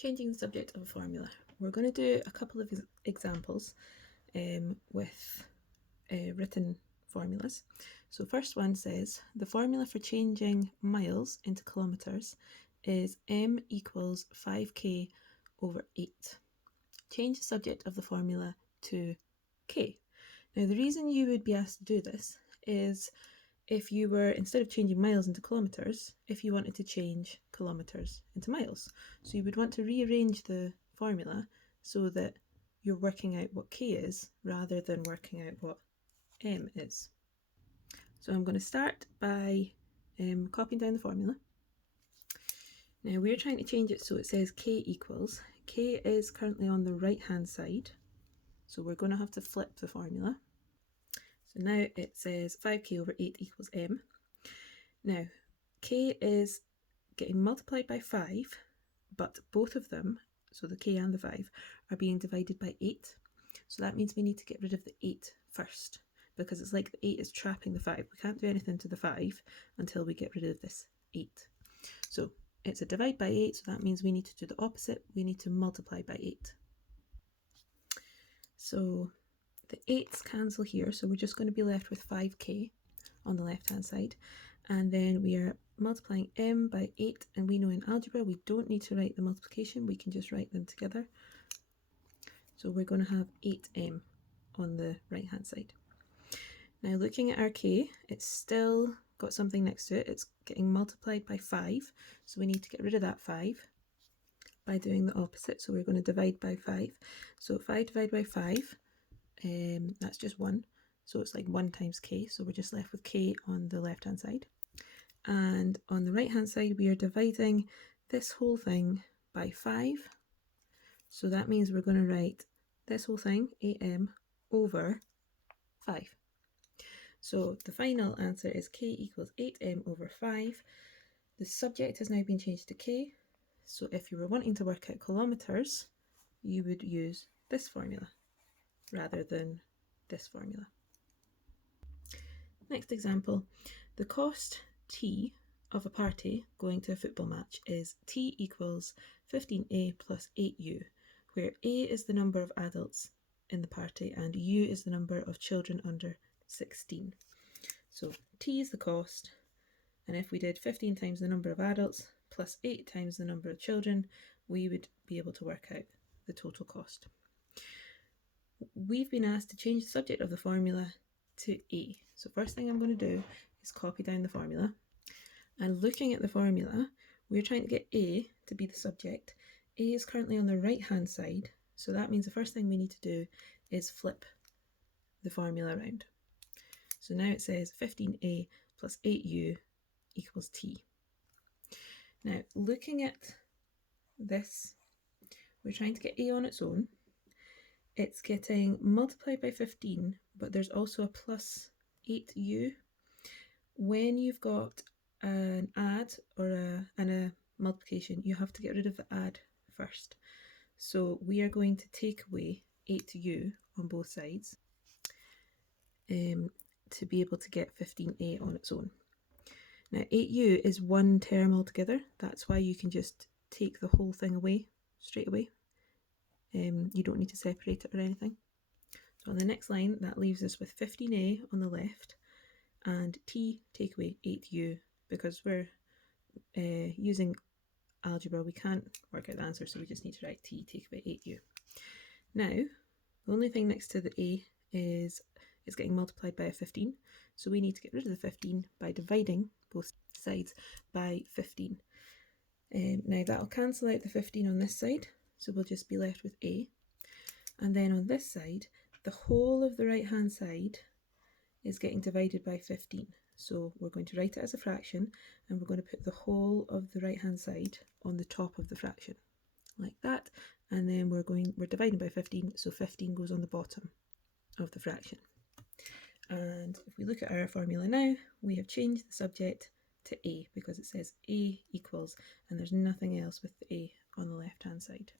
Changing the subject of a formula. We're going to do a couple of examples with written formulas. So first one says the formula for changing miles into kilometres is m equals 5k over 8. Change the subject of the formula to k. Now the reason you would be asked to do this is if you were, instead of changing miles into kilometres, if you wanted to change kilometres into miles. So you would want to rearrange the formula so that you're working out what k is rather than working out what m is. So I'm going to start by copying down the formula. Now we're trying to change it so it says k equals. K is currently on the right hand side, so we're going to have to flip the formula. So now it says 5k over 8 equals m. Now, k is getting multiplied by 5, but both of them, so the k and the 5, are being divided by 8. So that means we need to get rid of the 8 first, because it's like the 8 is trapping the 5. We can't do anything to the 5 until we get rid of this 8. So it's a divide by 8, so that means we need to do the opposite. We need to multiply by 8. So the 8's cancel here, so we're just going to be left with 5k on the left hand side. And then we are multiplying m by 8, and we know in algebra we don't need to write the multiplication, we can just write them together. So we're going to have 8m on the right hand side. Now looking at our k, it's still got something next to it, it's getting multiplied by 5, so we need to get rid of that 5 by doing the opposite, so we're going to divide by 5. So 5 divided by 5, that's just 1, so it's like 1 times k, so we're just left with k on the left hand side. And on the right hand side we are dividing this whole thing by 5, so that means we're going to write this whole thing 8m over 5. So the final answer is k equals 8m over 5. The subject has now been changed to k, so if you were wanting to work out kilometres you would use this formula rather than this formula. Next example, the cost T of a party going to a football match is T equals 15A plus 8U, where A is the number of adults in the party and U is the number of children under 16. So T is the cost, and if we did 15 times the number of adults plus 8 times the number of children, we would be able to work out the total cost. We've been asked to change the subject of the formula to A. So first thing I'm going to do is copy down the formula, and looking at the formula we're trying to get A to be the subject. A is currently on the right hand side, so that means the first thing we need to do is flip the formula around. So now it says 15A plus 8U equals T. Now looking at this, we're trying to get A on its own. It's getting multiplied by 15, but there's also a plus 8u. When you've got an add or a multiplication, you have to get rid of the add first. So we are going to take away 8u on both sides to be able to get 15a on its own. Now 8u is one term altogether, that's why you can just take the whole thing away straight away. You don't need to separate it or anything. So on the next line, that leaves us with 15a on the left and t take away 8u, because we're using algebra, we can't work out the answer, so we just need to write t take away 8u. Now, the only thing next to the a is it's getting multiplied by a 15, so we need to get rid of the 15 by dividing both sides by 15. Now that'll cancel out the 15 on this side, so we'll just be left with a. And then on this side, the whole of the right hand side is getting divided by 15. So we're going to write it as a fraction, and we're going to put the whole of the right hand side on the top of the fraction, like that. And then we're dividing by 15, so 15 goes on the bottom of the fraction. And if we look at our formula now, we have changed the subject to a because it says a equals, and there's nothing else with the a on the left hand side.